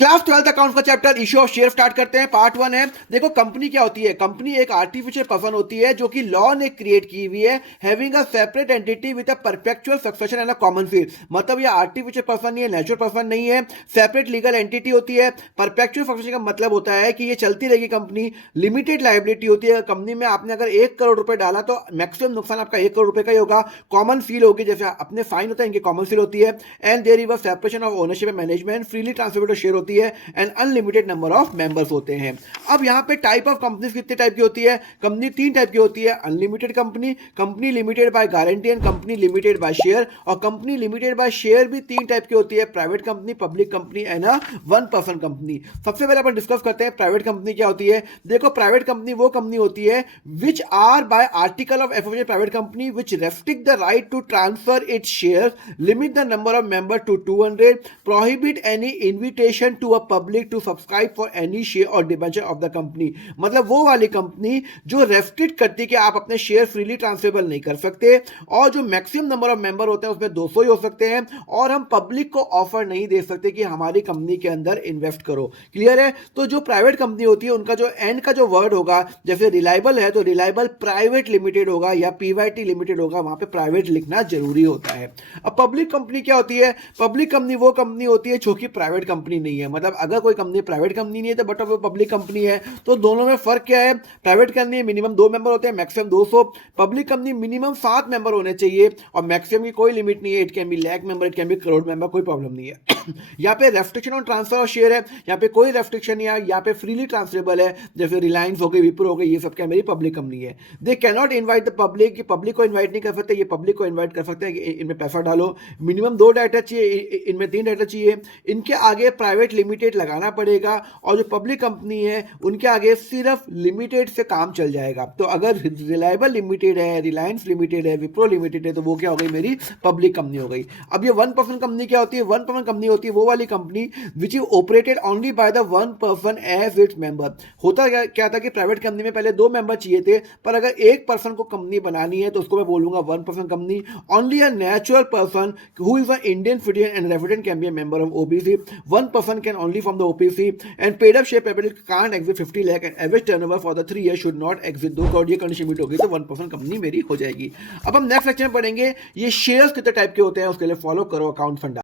Class 12 account का chapter issue of share start करते हैं। पार्ट 1 है। देखो कंपनी क्या होती है। कंपनी एक आर्टिफिशियल पर्सन होती है जो कि लॉ ने क्रिएट की हुई है, having a separate entity with a perpetual succession and a common field. मतलब ये आर्टिफिशियल पर्सन नहीं है, नेचुरल पर्सन नहीं है, सेपरेट लीगल एंटिटी होती है। परपेचुअल सक्सेशन का मतलब होता है कि ये चलती रहेगी कंपनी। लिमिटेड लाइबिलिटी होती है। कंपनी में आपने अगर 1 करोड़ रुपए डाला तो मैक्सिमम नुकसान आपका 1 करोड़ रुपए का ही होगा। कॉमन फील होगी, जैसे अपने फाइन होता है इनकी कॉमन फील होती है। And there is a separation of ownership and management, freely transferable share होती है and unlimited number of members होते हैं। अब यहां पे टाइप ऑफ कंपनी कितने टाइप की होती है। कंपनी 3 टाइप की होती है। Unlimited company, company limited by guarantee and company limited by share. और कंपनी लिमिटेड बाय शेयर भी 3 टाइप की होती है, private company, public company and a one person company. सबसे पहले अपन डिस्कस करते हैं प्राइवेट कंपनी क्या होती है। देखो प्राइवेट कंपनी वो कंपनी होती है which are by article of FOJ private company which restrict the right to transfer its share, limit the number of member to 200, prohibit any invitation to a public to subscribe for any share और debenture of the company. मतलब वो वाली company जो restrict करती है कि आप अपने शेयर फ्रीली ट्रांसफरेबल नहीं कर सकते, और जो मैक्सिमम नंबर ऑफ मेंबर होते हैं उसमें 200 ही हो सकते हैं, और हम पब्लिक को ऑफर नहीं दे सकते कि हमारी कंपनी के अंदर इन्वेस्ट करो। क्लियर है। तो जो प्राइवेट कंपनी होती है उनका जो एंड का जो वर्ड होगा, जैसे रिलायबल है तो रिलायबल प्राइवेट लिमिटेड होगा या पीवाईटी लिमिटेड होगा, वहां पे प्राइवेट लिखना जरूरी होता है। अब पब्लिक कंपनी क्या होती है। पब्लिक कंपनी वो कंपनी होती है जो कि प्राइवेट कंपनी नहीं है। मतलब अगर कोई कंपनी प्राइवेट कंपनी नहीं है तो बट वो पब्लिक कंपनी है, तो दोनों में फर्क क्या है। प्राइवेट कंपनी मिनिमम 2 मेंबर होते हैं, maximum 200। Public company minimum 7 member होने चाहिए और मैक्सिमम की कोई लिमिट नहीं है। It can be lakh member, it can be crore member, कोई प्रॉब्लम नहीं है। यहाँ पे restriction on transfer of share है, यहाँ पे कोई रेस्ट्रिक्शन नहीं है, यहाँ पे फ्रीली ट्रांसफरेबल है। जैसे रिलायंस हो गई, विप्रो हो गई, ये सब क्या मेरी पब्लिक कंपनी है। They can not invite the public, public को इन्वाइट नहीं कर सकते, ये पब्लिक को इन्वाइट कर सकते हैं कि इनमें पैसा डालो। मिनिमम 2 डायरेक्टर चाहिए, इनमें 3 डायरेक्टर चाहिए। इनके आगे प्राइवेट लिमिटेड लगाना पड़ेगा, और जो पब्लिक कंपनी है उनके आगे सिर्फ लिमिटेड से काम चल जाएगा। तो अगर रिलायबल लिमिटेड है, रिलायंस लिमिटेड है, विप्रो लिमिटेड है, तो वो क्या हो गई मेरी पब्लिक कंपनी हो गई। अब ये 1% कंपनी क्या होती है। 1% कंपनी होती है वो वाली company which is operated only by the 1 person as its member. होता क्या था कि प्राइवेट कंपनी में पहले 2 मेंबर चाहिए थे, पर अगर 1 पर्सन को कंपनी बनानी है तो उसको मैं बोलूंगा 1% company. Only a natural person who is a Indian citizen and resident can be a member of OBC. 1 person can only from the OBC and paid up share capital can't exit 50 lakh and average turnover for the 3 year should not exit 2 crore. ये condition meet होगी तो 1% company मेरी हो जाएगी। अब हम next section में पढ़ेंगे ये शेयर्स कितने टाइप के होते हैं, उसके लिए फॉलो करो अकाउंट फंडा।